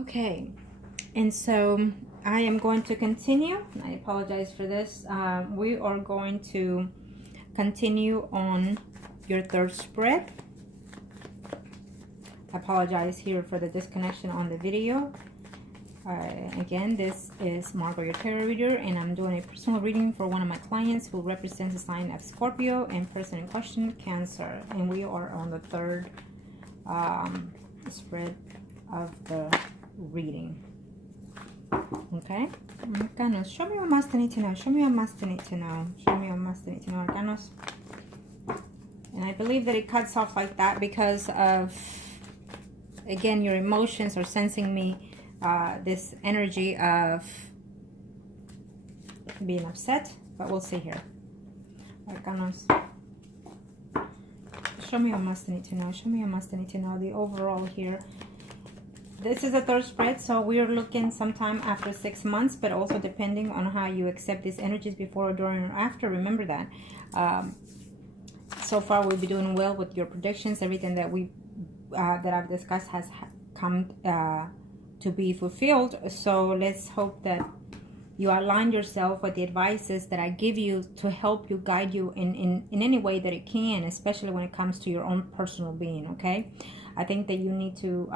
Okay, and so I am going to continue. I apologize for this. We are going to continue on your third spread. I apologize here for the disconnection on the video. Again, this is Margourtarotreader, and I'm doing a personal reading for one of my clients who represents the sign of Scorpio and person in question, Cancer. And we are on the third spread of the reading. Okay, Arcanos, show me what must I need to know. Show me what must I need to know. Show me what must I need to know, Arcanos. And I believe that it cuts off like that because of, again, your emotions are sensing me this energy of being upset, but we'll see here. Arcanos, show me what must I need to know. Show me what must I need to know. The overall here. This is a third spread, so we're looking sometime after 6 months, but also depending on how you accept these energies before, during, or after. Remember that. So far, we'll be doing well with your predictions. Everything that that I've discussed has come to be fulfilled. So let's hope that you align yourself with the advices that I give you to help you, guide you in any way that it can, especially when it comes to your own personal being, okay? I think that you need to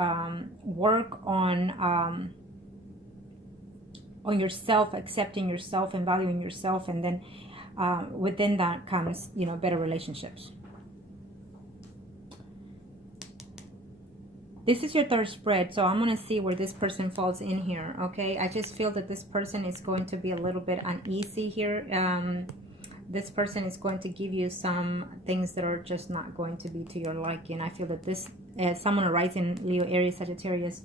work on yourself, accepting yourself and valuing yourself, and then within that comes, you know, better relationships. This is your third spread, so I'm going to see where this person falls in here, okay? I just feel that this person is going to be a little bit uneasy here. This person is going to give you some things that are just not going to be to your liking. I feel that this, someone arising Leo, Aries, Sagittarius,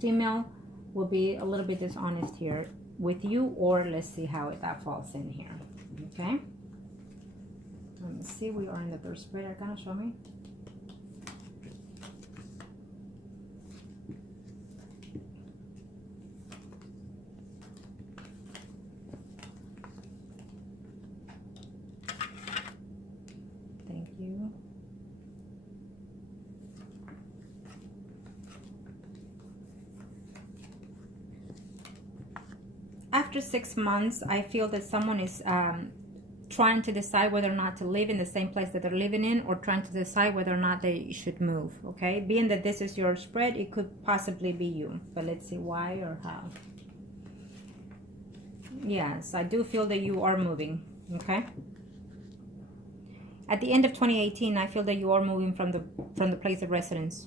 female, will be a little bit dishonest here with you, or let's see how that falls in here, okay? Let me see, we are in the third spread. Arcana, show me. After 6 months, I feel that someone is trying to decide whether or not to live in the same place that they're living in, or trying to decide whether or not they should move, okay? Being that this is your spread, it could possibly be you, but let's see why or how. Yes, I do feel that you are moving, okay? At the end of 2018, I feel that you are moving from the place of residence.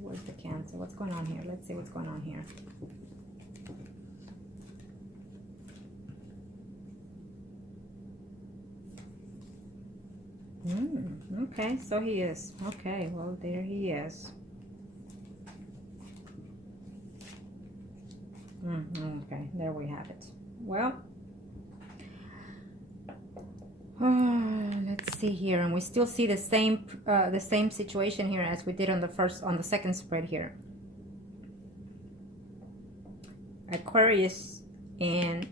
Where's the Cancer? What's going on here? Let's see what's going on here. Okay, so he is. Okay, well, there he is. Okay, there we have it. Well, let's see here, and we still see the same situation here as we did on the second spread here. Aquarius, and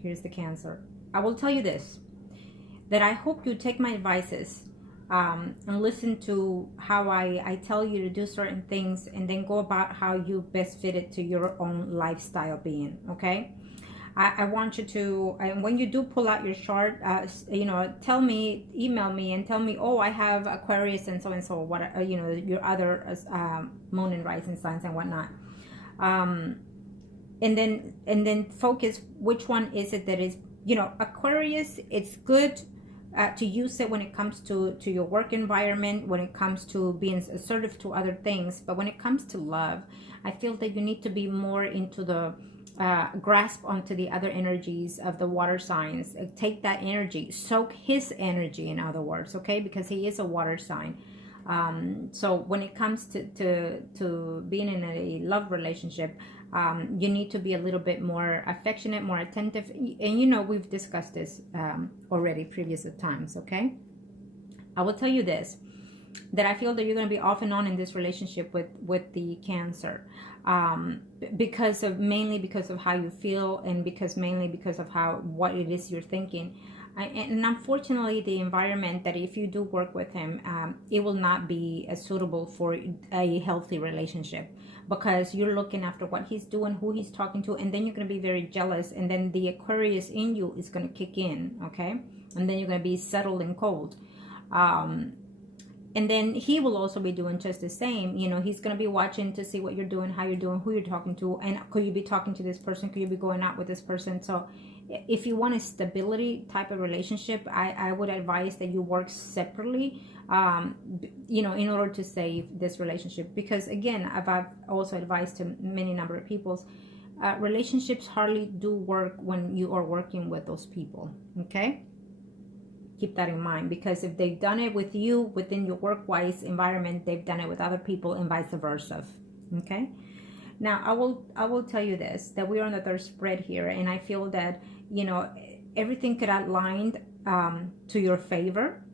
here's the Cancer. I will tell you this, that I hope you take my advices and listen to how I tell you to do certain things, and then go about how you best fit it to your own lifestyle being, okay? I want you to, and when you do pull out your chart, you know, tell me, email me and tell me, oh, I have Aquarius and so, what, you know, your other moon and rising signs and whatnot. And then focus which one is it that is, you know, Aquarius, it's good to use it when it comes to your work environment, when it comes to being assertive to other things. But when it comes to love, I feel that you need to be more into the grasp onto the other energies of the water signs. Take that energy, soak his energy, in other words, okay? Because he is a water sign. So when it comes to being in a love relationship, you need to be a little bit more affectionate, more attentive. And you know, we've discussed this already previous times, okay? I will tell you this, that I feel that you're going to be off and on in this relationship with the Cancer, mainly because of how you feel, and mainly because of what it is you're thinking. And unfortunately, the environment that if you do work with him, it will not be suitable for a healthy relationship, because you're looking after what he's doing, who he's talking to, and then you're going to be very jealous, and then the Aquarius in you is going to kick in, okay? And then you're going to be settled and cold. And then he will also be doing just the same. You know, he's going to be watching to see what you're doing, how you're doing, who you're talking to, and could you be talking to this person? Could you be going out with this person? So if you want a stability type of relationship, I would advise that you work separately, you know, in order to save this relationship. Because again, I've also advised to many number of people, relationships hardly do work when you are working with those people, okay? Keep that in mind, because if they've done it with you within your work-wise environment, they've done it with other people and vice versa, okay? Now, I will tell you this, that we're on the third spread here, and I feel that, you know, everything could align to your favor.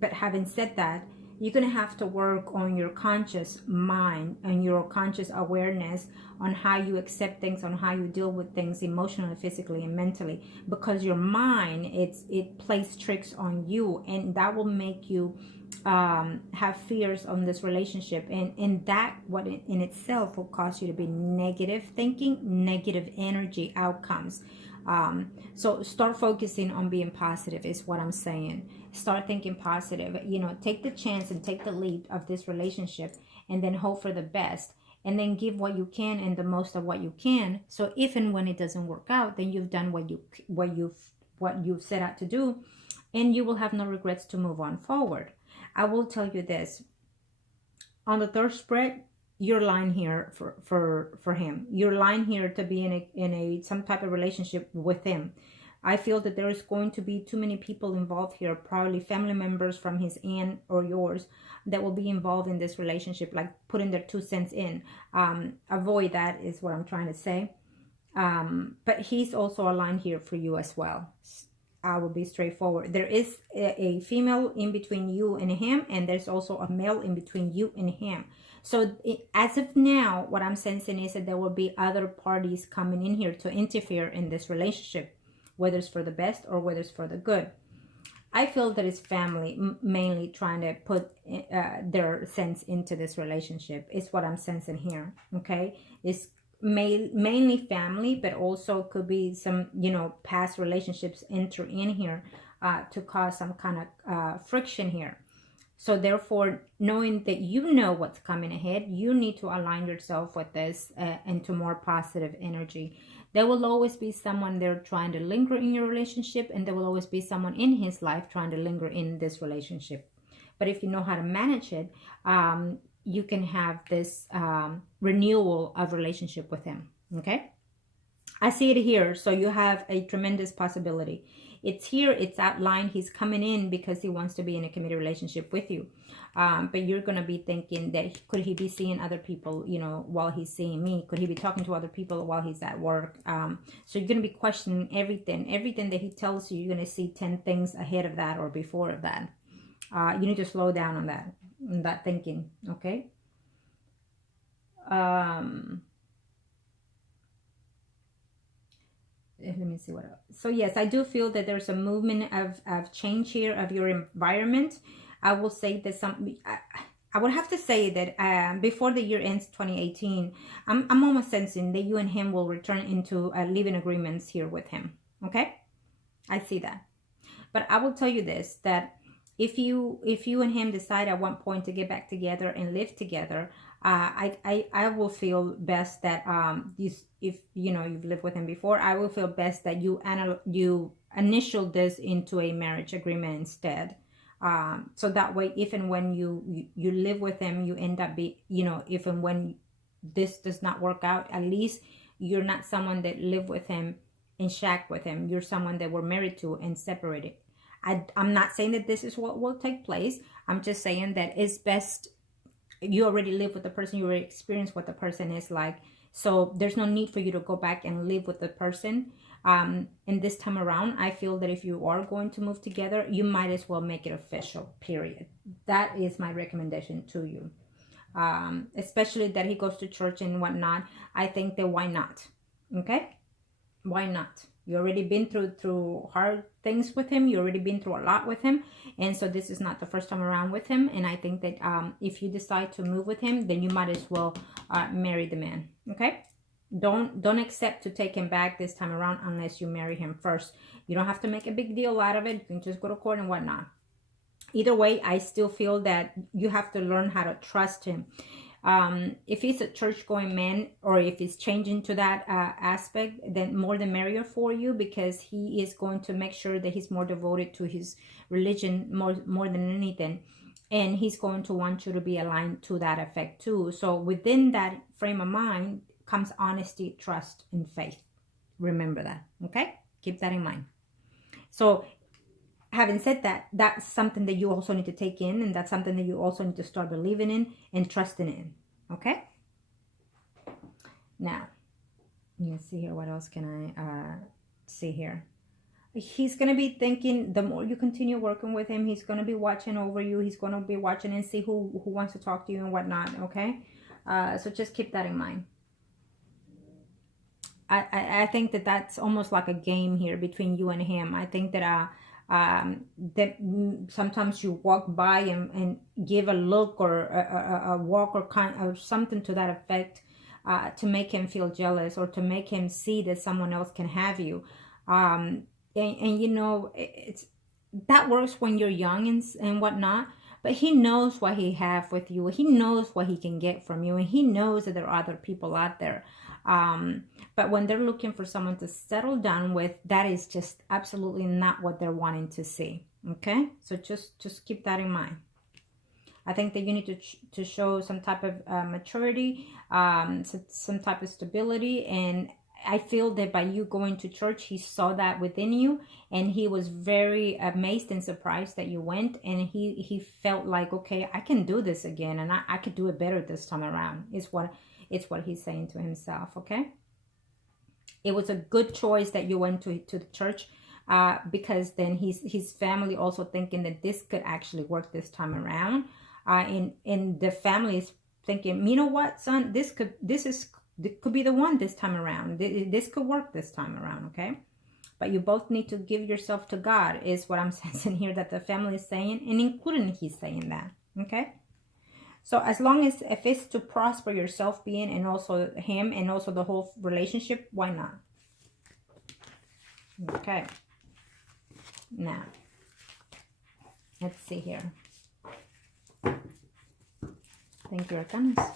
But having said that, you're going to have to work on your conscious mind and your conscious awareness on how you accept things, on how you deal with things emotionally, physically, and mentally, because your mind, it plays tricks on you, and that will make you have fears on this relationship, and that what in itself will cause you to be negative thinking, negative energy outcomes. So start focusing on being positive is what I'm saying. Start thinking positive, you know, take the chance and take the leap of this relationship, and then hope for the best, and then give what you can and the most of what you can. So if and when it doesn't work out, then you've done what you've set out to do, and you will have no regrets to move on forward. I will tell you this, on the third spread, you're lying here for him. You're lying here to be in a some type of relationship with him. I feel that there is going to be too many people involved here, probably family members from his aunt or yours, that will be involved in this relationship, like putting their 2 cents in. Avoid that is what I'm trying to say. But he's also aligned here for you as well. I will be straightforward. There is a female in between you and him, and there's also a male in between you and him. So as of now, what I'm sensing is that there will be other parties coming in here to interfere in this relationship, whether it's for the best or whether it's for the good. I feel that it's family mainly trying to put their sense into this relationship. Is what I'm sensing here, okay? It's mainly family, but also could be some, you know, past relationships enter in here to cause some kind of friction here. So therefore, knowing that you know what's coming ahead, you need to align yourself with this into more positive energy. There will always be someone there trying to linger in your relationship, and there will always be someone in his life trying to linger in this relationship. But if you know how to manage it, you can have this renewal of relationship with him, okay? I see it here, so you have a tremendous possibility. It's here, it's outlined. He's coming in because he wants to be in a committed relationship with you. But you're going to be thinking that could he be seeing other people, you know, while he's seeing me? Could he be talking to other people while he's at work? So you're going to be questioning everything. Everything that he tells you, you're going to see 10 things ahead of that or before of that. You need to slow down on that thinking, okay? Let me see what else. So yes, I do feel that there's a movement of change here of your environment. I will say that I would have to say that before the year ends 2018, I'm almost sensing that you and him will return into living agreements here with him, okay? I see that. But I will tell you this, that if you and him decide at one point to get back together and live together, I will feel best that if you know you've lived with him before, I will feel best that you initial this into a marriage agreement instead. So that way, if and when you live with him, you end up if and when this does not work out, at least you're not someone that lived with him and shacked with him. You're someone that were married to and separated. I'm not saying that this is what will take place. I'm just saying that it's best. You already live with the person, you already experienced what the person is like. So there's no need for you to go back and live with the person. And this time around, I feel that if you are going to move together, you might as well make it official, period. That is my recommendation to you. Especially that he goes to church and whatnot. I think that why not? Okay? Why not? You already been through hard things with him. You already been through a lot with him. And so this is not the first time around with him. And I think that if you decide to move with him, then you might as well marry the man. Okay? Don't accept to take him back this time around unless you marry him first. You don't have to make a big deal out of it. You can just go to court and whatnot. Either way, I still feel that you have to learn how to trust him. If he's a church-going man, or if he's changing to that aspect, then more the merrier for you, because he is going to make sure that he's more devoted to his religion more than anything. And he's going to want you to be aligned to that effect too. So within that frame of mind comes honesty, trust, and faith. Remember that, okay? Keep that in mind. So having said that, that's something that you also need to take in, and that's something that you also need to start believing in and trusting in, okay? Now, let's see here. What else can I see here? He's going to be thinking, the more you continue working with him, he's going to be watching over you. He's going to be watching and see who wants to talk to you and whatnot, okay? So just keep that in mind. I think that that's almost like a game here between you and him. I think that that sometimes you walk by and give a look or a walk or something to that effect to make him feel jealous, or to make him see that someone else can have you. And you know, that works when you're young and whatnot. But he knows what he have with you. He knows what he can get from you, and he knows that there are other people out there. But when they're looking for someone to settle down with, that is just absolutely not what they're wanting to see. Okay, so just keep that in mind. I think that you need to show some type of maturity, some type of stability, and I feel that by you going to church, he saw that within you, and he was very amazed and surprised that you went, and he felt like, okay, I can do this again, and I could do it better this time around. It's what he's saying to himself, okay? It was a good choice that you went to the church, because then his family also thinking that this could actually work this time around. And the family is thinking, you know what, son, this could be the one this time around. This could work this time around, okay? But you both need to give yourself to God, is what I'm sensing here that the family is saying, and including he's saying that, okay? So as long as if it's to prosper your self-being and also him and also the whole relationship, why not? Okay. Now, let's see here. Thank you, Arcanas.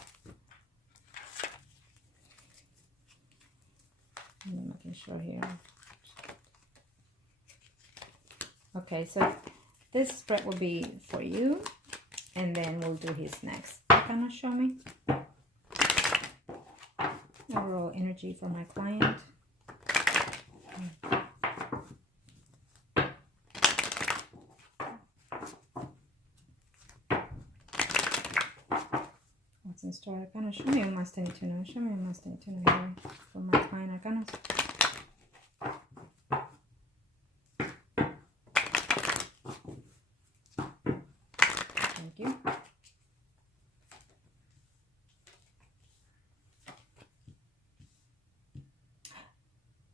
I'm making sure here. Okay, so this spread will be for you. And then we'll do his next. Can you show me? Overall energy for my client. What's in store? Can you show me what must I need to know? Show me what must I need to know here for my client. Can you.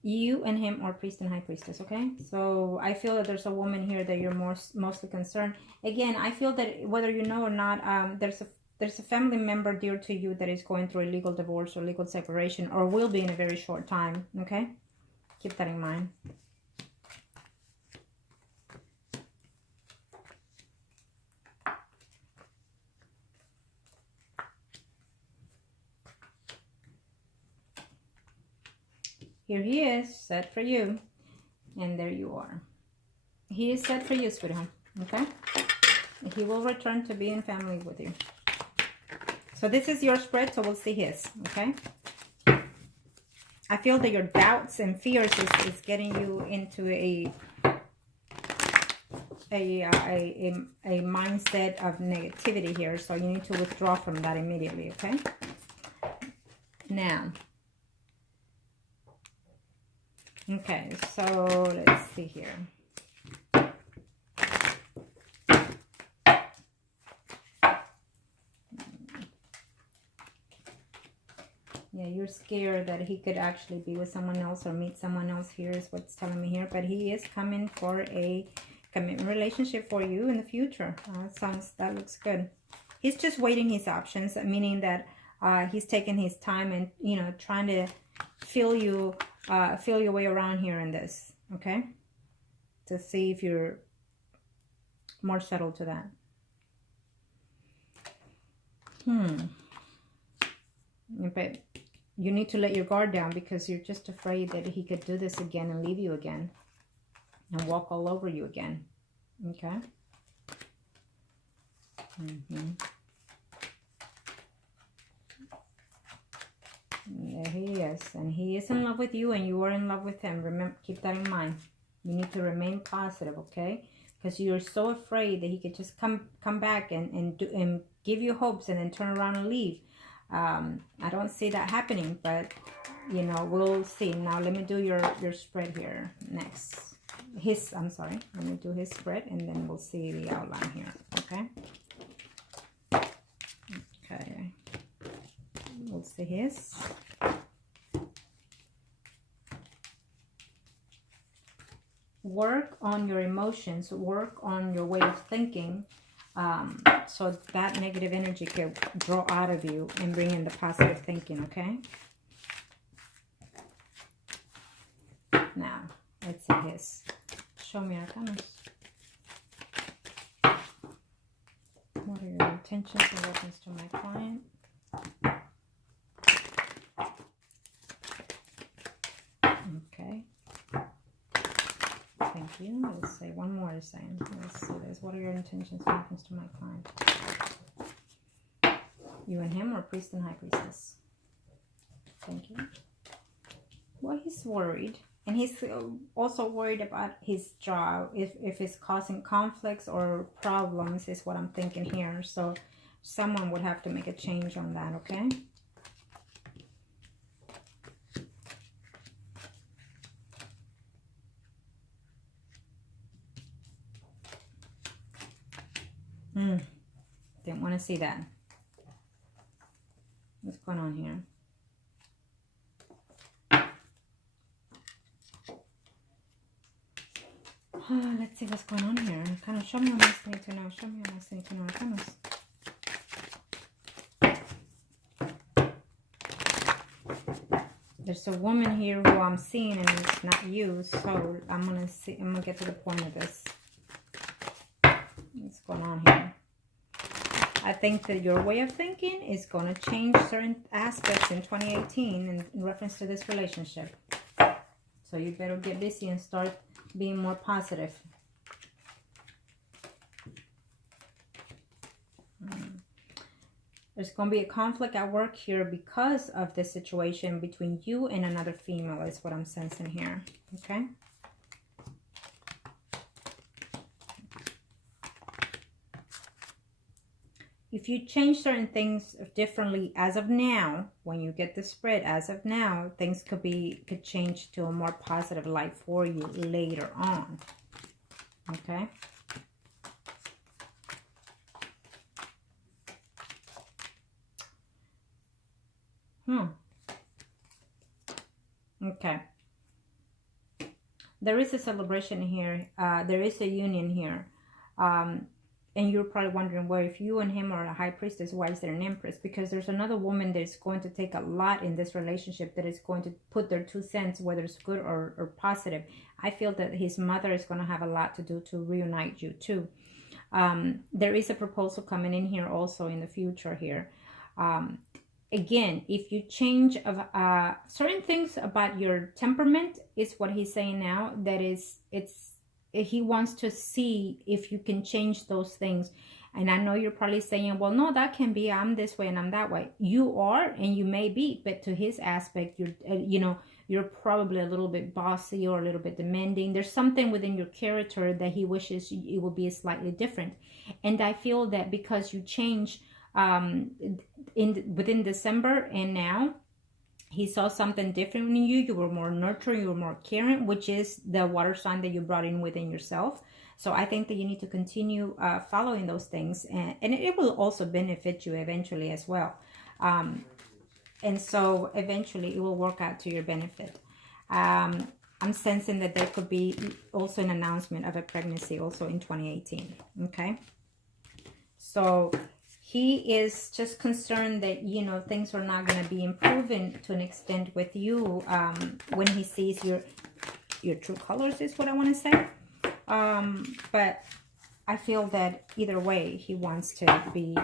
You and him are priest and high priestess, okay? So I feel that there's a woman here that you're mostly concerned. Again, I feel that whether you know or not, there's a family member dear to you that is going through a legal divorce or legal separation, or will be in a very short time, okay? Keep that in mind. Here he is, set for you. And there you are. He is set for you, sweetheart. Okay? He will return to be in family with you. So this is your spread, so we'll see his. Okay? I feel that your doubts and fears is getting you into a mindset of negativity here. So you need to withdraw from that immediately, okay? Now, okay, so let's see here. Yeah, you're scared that he could actually be with someone else or meet someone else here is what's telling me here. But he is coming for a commitment relationship for you in the future. That looks good. He's just waiting his options, meaning that he's taking his time and, you know, trying to feel your way around here in this, okay? To see if you're more settled to that. But you need to let your guard down because you're just afraid that he could do this again and leave you again and walk all over you again. Okay? There he is. And he is in love with you and you are in love with him. Remember, keep that in mind. You need to remain positive, okay? Because you're so afraid that he could just come back and give you hopes and then turn around and leave. I don't see that happening, but you know, we'll see. Now let me do your spread here next. I'm sorry, let me do his spread and then we'll see the outline here. Okay, we'll see his. Work on your emotions, work on your way of thinking, so that negative energy can draw out of you and bring in the positive thinking, okay? Now, let's see his. Show me arcanas. What are your intentions and reference to my client? Okay. Thank you. Let's say one more is saying. Let's see this. What are your intentions and reference to my client? You and him, or priest and high priestess? Thank you. Well, he's worried. And he's also worried about his job, if it's causing conflicts or problems is what I'm thinking here. So someone would have to make a change on that, okay? Didn't want to see that. What's going on here? Let's see what's going on here. Kind of show me what I need to know. Show me what I need to know. There's a woman here who I'm seeing and it's not you. So I'm gonna get to the point of this. What's going on here? I think that your way of thinking is going to change certain aspects in 2018 in reference to this relationship. So you better get busy and start being more positive. There's going to be a conflict at work here because of this situation between you and another female is what I'm sensing here. Okay? If you change certain things differently as of now, when you get the spread as of now, things could change to a more positive light for you later on. Okay? Okay. There is a celebration here. There is a union here. And you're probably wondering, well, if you and him are a high priestess, why is there an empress? Because there's another woman that's going to take a lot in this relationship that is going to put their 2 cents, whether it's good or positive. I feel that his mother is going to have a lot to do to reunite you too. There is a proposal coming in here also in the future here. Again, if you change of certain things about your temperament, is what he's saying now, that is, he wants to see if you can change those things. And I know you're probably saying, well, no, that can be, I'm this way and I'm that way. You are, and you may be, but to his aspect, you're probably a little bit bossy or a little bit demanding. There's something within your character that he wishes it would be slightly different. And I feel that because you change within December and now, he saw something different in you. You were more nurturing, you were more caring, which is the water sign that you brought in within yourself. So I think that you need to continue following those things, and it will also benefit you eventually as well. And And so eventually it will work out to your benefit. I'm sensing that there could be also an announcement of a pregnancy also in 2018. Okay. So he is just concerned that, you know, things are not going to be improving to an extent with you when he sees your true colors is what I want to say. But I feel that either way, he wants to be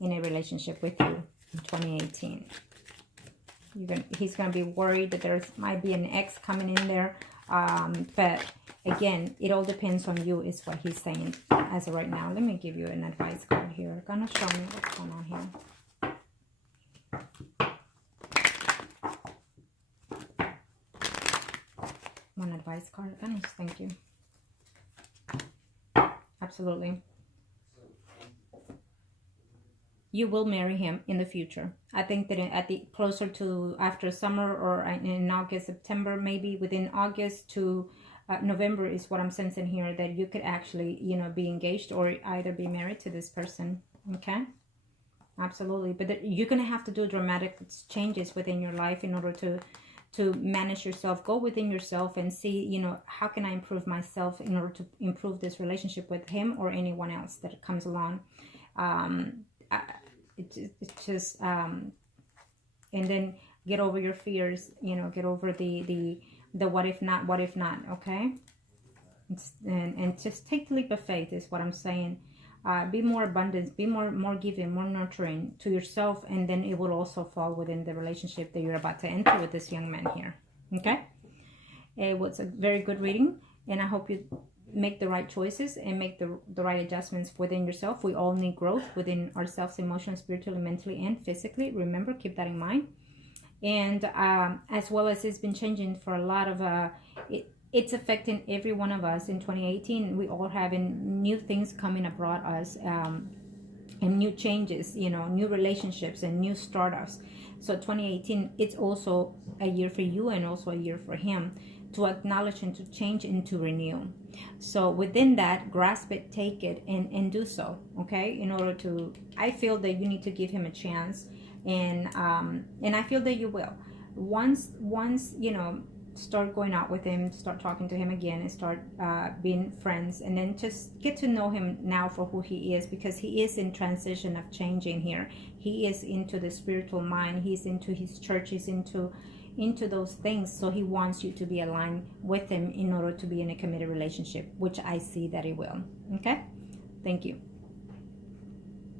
in a relationship with you in 2018. He's going to be worried that there might be an ex coming in there. But again, it all depends on you is what he's saying as of right now. Let me give you an advice card here. Gonna show me what's going on here. One advice card. Goodness, thank you. Absolutely. You will marry him in the future. I think that at the closer to after summer or in August, September, maybe within August to November is what I'm sensing here, that you could actually, you know, be engaged or either be married to this person. Okay. Absolutely. But you're going to have to do dramatic changes within your life in order to manage yourself. Go within yourself and see, you know, how can I improve myself in order to improve this relationship with him or anyone else that comes along. It's just and then get over your fears, you know, get over the what if not, okay? And just take the leap of faith is what I'm saying. Be more abundant, be more giving, more nurturing to yourself, and then it will also fall within the relationship that you're about to enter with this young man here. Okay? It was a very good reading, and I hope you make the right choices and make the right adjustments within yourself. We all need growth within ourselves, emotionally, spiritually, mentally, and physically. Remember, keep that in mind. And as well as it's been changing for a lot of it's affecting every one of us in 2018. We all having new things coming abroad us and new changes, you know, new relationships and new startups. So 2018, it's also a year for you and also a year for him to acknowledge and to change and to renew. So within that, grasp it, take it, and do so, okay? In order to, I feel that you need to give him a chance, and I feel that you will. Once you know, start going out with him, start talking to him again, and start being friends, and then just get to know him now for who he is, because he is in transition of changing here. He is into the spiritual mind, he's into his church, he's into those things. So he wants you to be aligned with him in order to be in a committed relationship, which I see that he will. Okay, thank you.